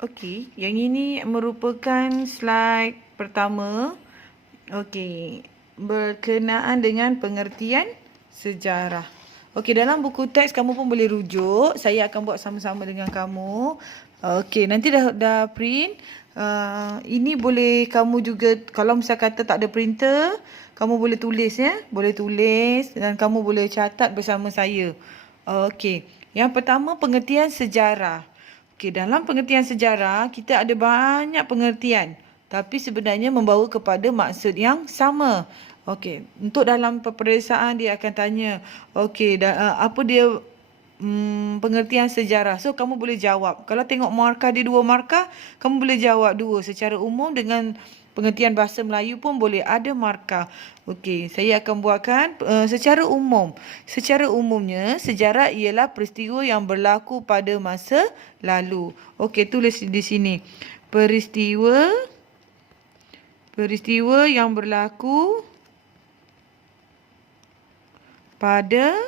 Okey, yang ini merupakan slide pertama. Okey, berkenaan dengan pengertian sejarah. Okey, dalam buku teks kamu pun boleh rujuk. Saya akan buat sama-sama dengan kamu. Okey, nanti dah print. Ini boleh kamu juga, kalau misal kata tak ada printer, kamu boleh tulis ya. Boleh tulis dan kamu boleh catat bersama saya. Okey, yang pertama pengertian sejarah. Okey, dalam pengertian sejarah, kita ada banyak pengertian. Tapi sebenarnya membawa kepada maksud yang sama. Okey, untuk dalam peperiksaan dia akan tanya, okey, apa dia pengertian sejarah. So, kamu boleh jawab. Kalau tengok markah dia 2 markah, kamu boleh jawab 2 secara umum dengan pengertian bahasa Melayu pun boleh ada markah. Okey, saya akan buatkan secara umum. Secara umumnya, sejarah ialah peristiwa yang berlaku pada masa lalu. Okey, tulis di sini. Peristiwa yang berlaku pada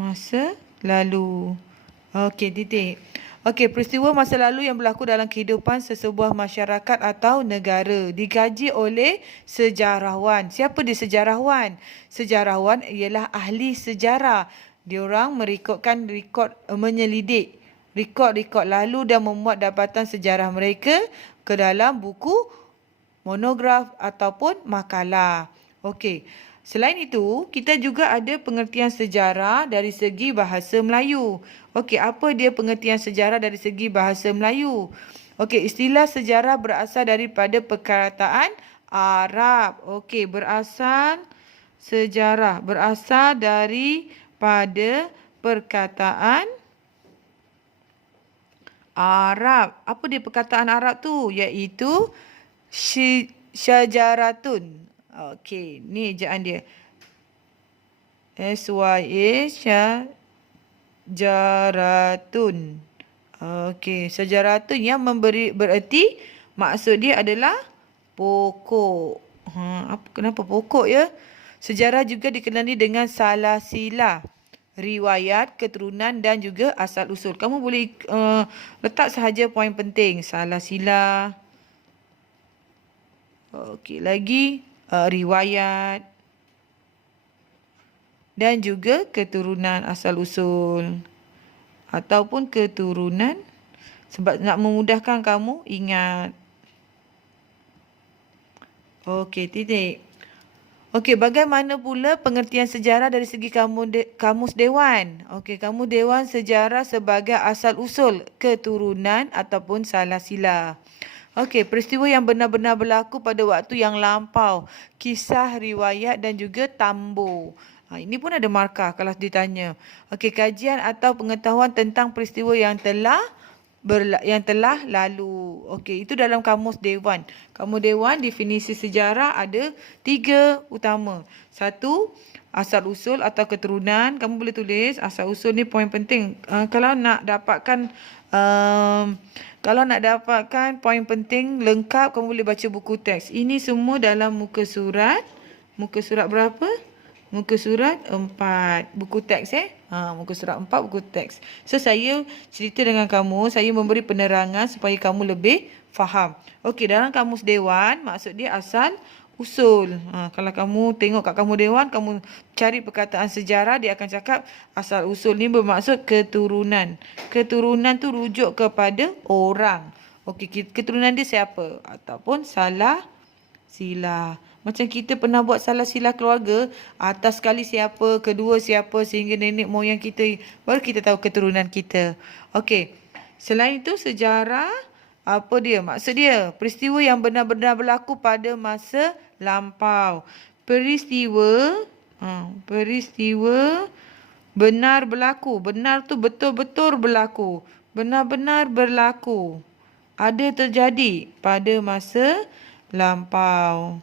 masa lalu. Okey, titik. Okey, peristiwa masa lalu yang berlaku dalam kehidupan sesebuah masyarakat atau negara dikaji oleh sejarawan. Siapa dia sejarawan? Sejarawan ialah ahli sejarah. Diorang menyelidik rekod-rekod lalu dan memuat dapatan sejarah mereka ke dalam buku, monograf ataupun makalah. Okey. Selain itu, kita juga ada pengertian sejarah dari segi bahasa Melayu. Okey, apa dia pengertian sejarah dari segi bahasa Melayu? Okey, istilah sejarah berasal daripada perkataan Arab. Okey, berasal daripada perkataan Arab. Apa dia perkataan Arab tu? Iaitu syajaratun. Okey, ni ejaan dia. SYA syajaratun. Okey, syajaratun yang bererti maksud dia adalah pokok. Kenapa pokok ya? Sejarah juga dikenali dengan salasila, riwayat, keturunan dan juga asal usul. Kamu boleh letak sahaja poin penting. Salasila. Okey, lagi riwayat dan juga keturunan asal usul ataupun keturunan, sebab nak memudahkan kamu ingat. Okey, titik. Okey, bagaimana pula pengertian sejarah dari segi kamus dewan? Okey, kamus dewan sejarah sebagai asal usul, keturunan ataupun salasila. Okey, peristiwa yang benar-benar berlaku pada waktu yang lampau, kisah, riwayat dan juga tambur. Ini pun ada markah kalau ditanya. Okey, kajian atau pengetahuan tentang peristiwa yang telah lalu. Okey, itu dalam kamus dewan. Kamus dewan definisi sejarah ada 3 utama. 1, asal usul atau keturunan. Kamu boleh tulis asal usul ni poin penting. Kalau nak dapatkan poin penting lengkap, kamu boleh baca buku teks. Ini semua dalam muka surat. Muka surat berapa? Muka surat 4. Buku teks muka surat 4 buku teks. So, saya cerita dengan kamu. Saya memberi penerangan supaya kamu lebih faham. Okey, dalam kamus dewan, maksud dia asal usul. Kalau kamu tengok kat kamus dewan, kamu cari perkataan sejarah, dia akan cakap asal usul ni bermaksud keturunan. Keturunan tu rujuk kepada orang. Okey, keturunan dia siapa? Ataupun salah sila. Macam kita pernah buat salah sila keluarga, atas sekali siapa, kedua siapa, sehingga nenek moyang kita, baru kita tahu keturunan kita. Okey. Selain itu, sejarah, apa dia? Maksud dia, peristiwa yang benar-benar berlaku pada masa lampau. Peristiwa benar berlaku. Benar tu betul-betul berlaku. Benar-benar berlaku. Ada terjadi pada masa lampau.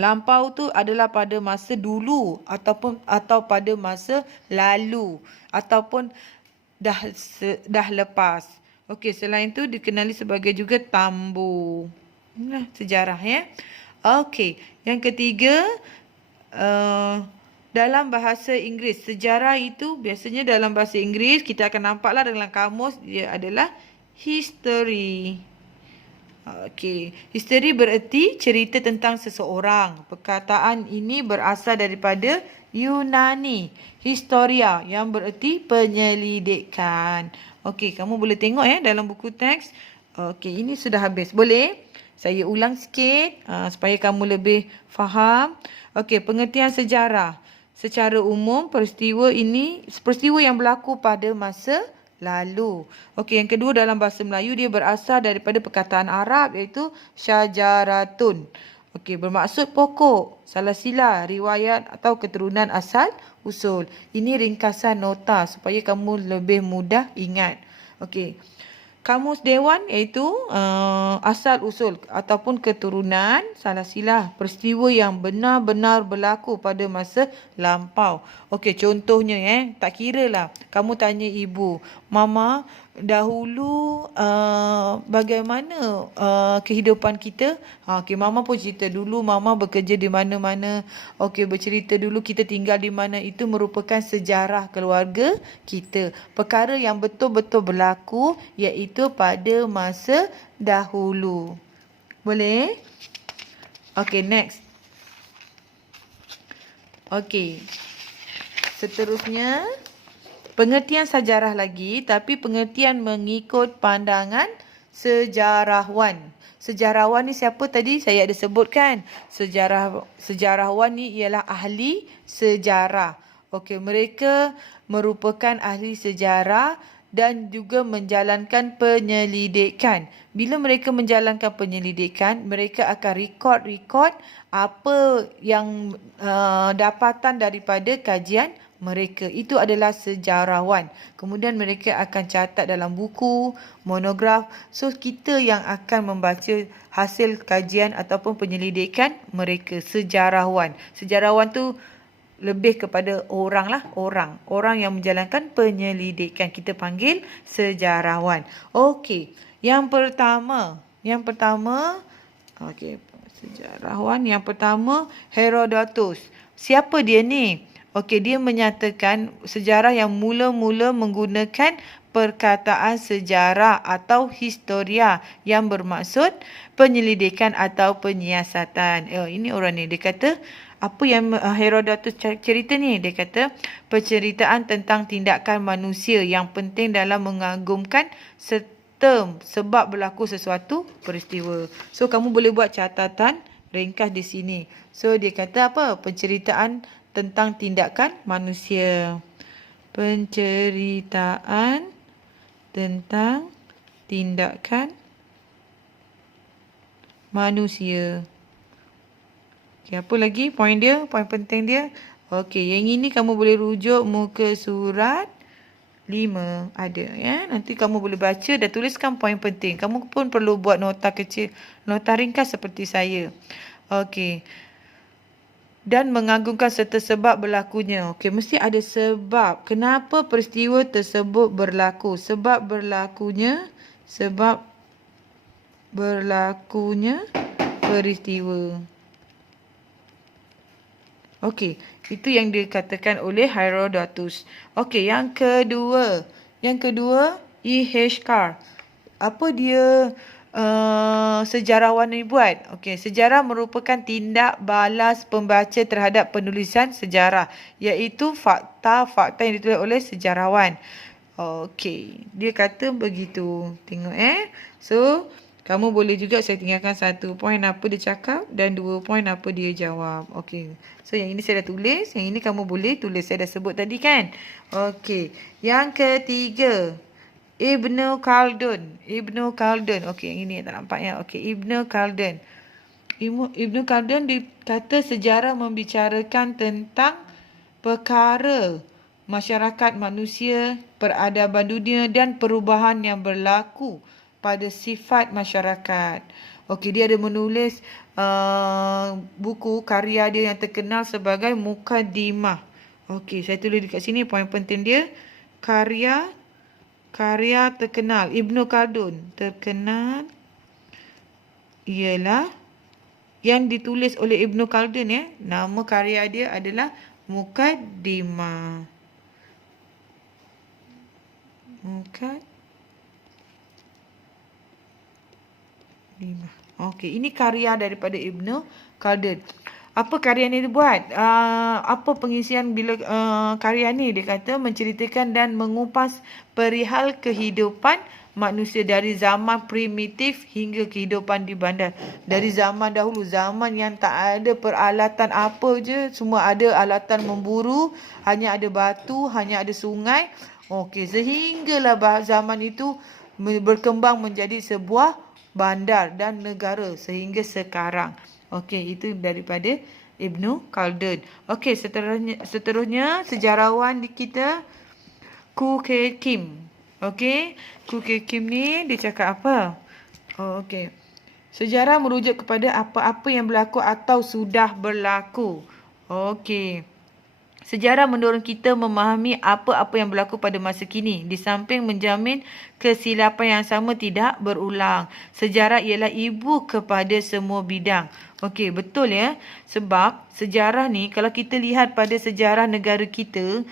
Lampau tu adalah pada masa dulu atau pada masa lalu ataupun dah lepas. Okey, selain tu dikenali sebagai juga tambur. Inilah sejarah ya. Okey, yang ketiga dalam bahasa Inggeris. Sejarah itu biasanya dalam bahasa Inggeris kita akan nampaklah dalam kamus dia adalah history. Okey, history bererti cerita tentang seseorang. Perkataan ini berasal daripada Yunani, historia yang bererti penyelidikan. Okey, kamu boleh tengok dalam buku teks. Okey, ini sudah habis. Boleh? Saya ulang sikit supaya kamu lebih faham. Okey, pengertian sejarah. Secara umum, peristiwa yang berlaku pada masa lalu. Okey, yang kedua dalam bahasa Melayu dia berasal daripada perkataan Arab iaitu syajaratun. Okey, bermaksud pokok, salah sila, riwayat atau keturunan asal usul. Ini ringkasan nota supaya kamu lebih mudah ingat. Okey. Kamus Dewan iaitu asal usul ataupun keturunan, salah silah, peristiwa yang benar-benar berlaku pada masa lampau. Okey, contohnya tak kira lah kamu tanya ibu, mama dahulu bagaimana kehidupan kita? Okey, mama pun cerita dulu mama bekerja di mana-mana. Okey, bercerita dulu kita tinggal di mana. Itu merupakan sejarah keluarga kita. Perkara yang betul-betul berlaku iaitu pada masa dahulu. Boleh? Okey, next. Okey. Seterusnya, pengertian sejarah lagi, tapi pengertian mengikut pandangan sejarawan. Sejarawan ni siapa tadi? Saya ada sebutkan. Sejarawan ni ialah ahli sejarah. Okey, mereka merupakan ahli sejarah dan juga menjalankan penyelidikan. Bila mereka menjalankan penyelidikan, mereka akan rekod apa yang dapatan daripada kajian mereka. Itu adalah sejarawan. Kemudian mereka akan catat dalam buku, monograf. So, kita yang akan membaca hasil kajian ataupun penyelidikan mereka. Sejarawan. Sejarawan tu lebih kepada orang lah. Orang yang menjalankan penyelidikan. Kita panggil sejarawan. Okey. Yang pertama. Okey. Sejarawan. Yang pertama, Herodotus. Siapa dia ni? Okey, dia menyatakan sejarah yang mula-mula menggunakan perkataan sejarah atau historia yang bermaksud penyelidikan atau penyiasatan. Ini orang ni, dia kata, apa yang Herodotus cerita ni? Dia kata, penceritaan tentang tindakan manusia yang penting dalam mengagumkan sebab berlaku sesuatu peristiwa. So, kamu boleh buat catatan ringkas di sini. So, dia kata apa? Penceritaan tentang tindakan manusia. Penceritaan tentang tindakan manusia. Okey, apa lagi poin penting dia? Okey, yang ini kamu boleh rujuk muka surat 5 ada Nanti kamu boleh baca dan tuliskan poin penting. Kamu pun perlu buat nota kecil, nota ringkas seperti saya. Okey. Dan mengagungkan serta sebab berlakunya. Okey, mesti ada sebab. Kenapa peristiwa tersebut berlaku? Sebab berlakunya peristiwa. Okey, itu yang dikatakan oleh Herodotus. Okey, yang kedua, E.H. Carr. Apa dia sejarawan ni buat? Okey, sejarah merupakan tindak balas pembaca terhadap penulisan sejarah, iaitu fakta-fakta yang ditulis oleh sejarawan. Okey, dia kata begitu. Tengok So, kamu boleh juga saya tinggalkan 1 poin apa dia cakap dan 2 poin apa dia jawab. Okey. So, yang ini saya dah tulis, yang ini kamu boleh tulis. Saya dah sebut tadi kan? Okey. Yang ketiga, Ibnu Khaldun. Okey, yang ini tak nampak Okey, Ibnu Khaldun. Ibnu Khaldun dikata sejarah membicarakan tentang perkara masyarakat manusia, peradaban dunia dan perubahan yang berlaku pada sifat masyarakat. Okey, dia ada menulis buku karya dia yang terkenal sebagai Muqaddimah. Okey, saya tulis dekat sini poin penting dia. Karya terkenal Ibnu Khaldun terkenal ialah yang ditulis oleh Ibnu Khaldun Nama karya dia adalah Mukaddimah. Okey, ini karya daripada Ibnu Khaldun. Apa karya ni dia buat? Apa pengisian bila karya ni? Dia kata menceritakan dan mengupas perihal kehidupan manusia dari zaman primitif hingga kehidupan di bandar. Dari zaman dahulu, zaman yang tak ada peralatan apa je, semua ada alatan memburu, hanya ada batu, hanya ada sungai. Okey, sehinggalah zaman itu berkembang menjadi sebuah bandar dan negara sehingga sekarang. Okey, itu daripada Ibnu Khaldun. Okey, seterusnya sejarawan di kita Khoo Kay Kim. Okey, Khoo Kay Kim ni dia cakap apa? Okey. Sejarah merujuk kepada apa-apa yang berlaku atau sudah berlaku. Okey. Sejarah mendorong kita memahami apa-apa yang berlaku pada masa kini. Di samping menjamin kesilapan yang sama tidak berulang. Sejarah ialah ibu kepada semua bidang. Okey, betul ya. Sebab sejarah ni, kalau kita lihat pada sejarah negara kita,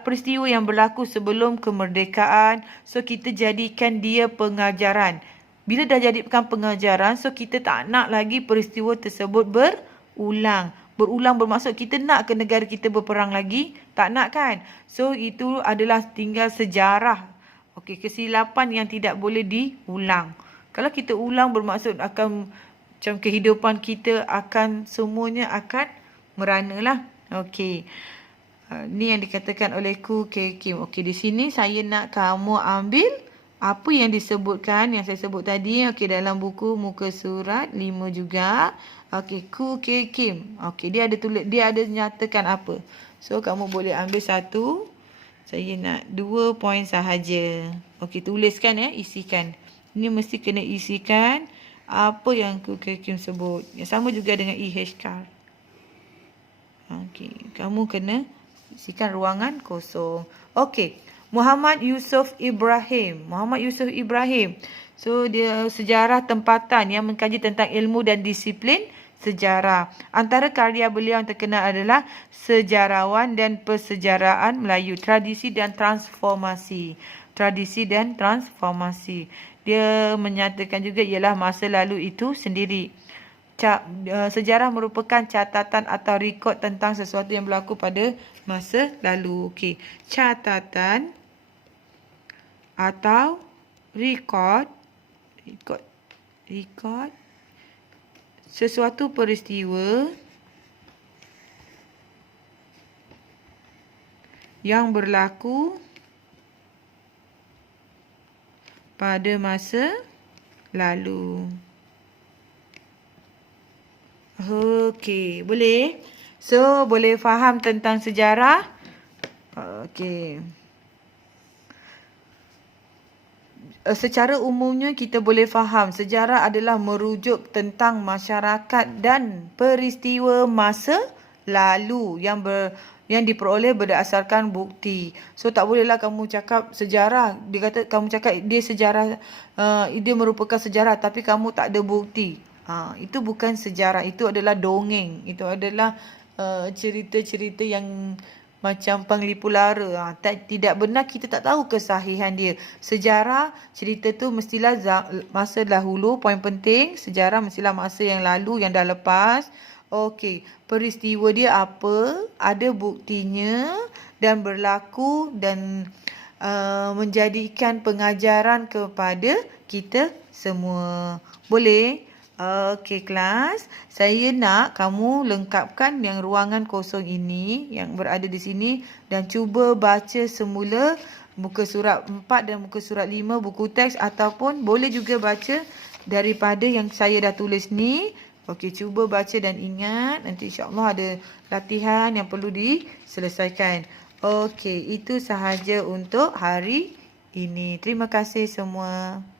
peristiwa yang berlaku sebelum kemerdekaan, so kita jadikan dia pengajaran. Bila dah jadikan pengajaran, so kita tak nak lagi peristiwa tersebut berulang. Berulang bermaksud kita nak ke negara kita berperang lagi? Tak nak kan? So itu adalah tinggal sejarah. Okey, kesilapan yang tidak boleh diulang. Kalau kita ulang bermaksud akan macam kehidupan kita akan semuanya akan merana lah. Okey. Ni yang dikatakan oleh Khoo Kay Kim. Okey, di sini saya nak kamu ambil apa yang disebutkan, yang saya sebut tadi. Okey, dalam buku muka surat 5 juga. Okey, Khoo Kay Kim. Okey, dia ada nyatakan apa. So, kamu boleh ambil satu. Saya nak 2 poin sahaja. Okey, tuliskan ya, isikan. Ini mesti kena isikan apa yang Khoo Kay Kim sebut. Yang sama juga dengan E.H. Carr. Okey, kamu kena isikan ruangan kosong. Okey, Muhammad Yusuf Ibrahim. Muhammad Yusuf Ibrahim. So, dia sejarah tempatan yang mengkaji tentang ilmu dan disiplin sejarah. Antara karya beliau yang terkenal adalah Sejarawan dan Persejaraan Melayu, Tradisi dan Transformasi. Tradisi dan Transformasi. Dia menyatakan juga ialah masa lalu itu sendiri. Sejarah merupakan catatan atau rekod tentang sesuatu yang berlaku pada masa lalu. Okey, catatan atau rekod sesuatu peristiwa yang berlaku pada masa lalu. Okey, boleh? So, boleh faham tentang sejarah? Okey. Secara umumnya kita boleh faham sejarah adalah merujuk tentang masyarakat dan peristiwa masa lalu yang diperoleh berdasarkan bukti. So tak bolehlah kamu cakap sejarah, kamu cakap dia sejarah, dia merupakan sejarah tapi kamu tak ada bukti. Itu bukan sejarah, itu adalah dongeng. Itu adalah cerita-cerita yang macam penglipu lara. Tidak benar, kita tak tahu kesahihan dia. Sejarah, cerita tu mestilah masa dahulu. Poin penting, sejarah mestilah masa yang lalu, yang dah lepas. Okey, peristiwa dia apa, ada buktinya dan berlaku dan menjadikan pengajaran kepada kita semua. Boleh? Okey kelas, saya nak kamu lengkapkan yang ruangan kosong ini yang berada di sini dan cuba baca semula muka surat 4 dan muka surat 5 buku teks, ataupun boleh juga baca daripada yang saya dah tulis ni. Okey, cuba baca dan ingat, nanti insya-Allah ada latihan yang perlu diselesaikan. Okey, itu sahaja untuk hari ini. Terima kasih semua.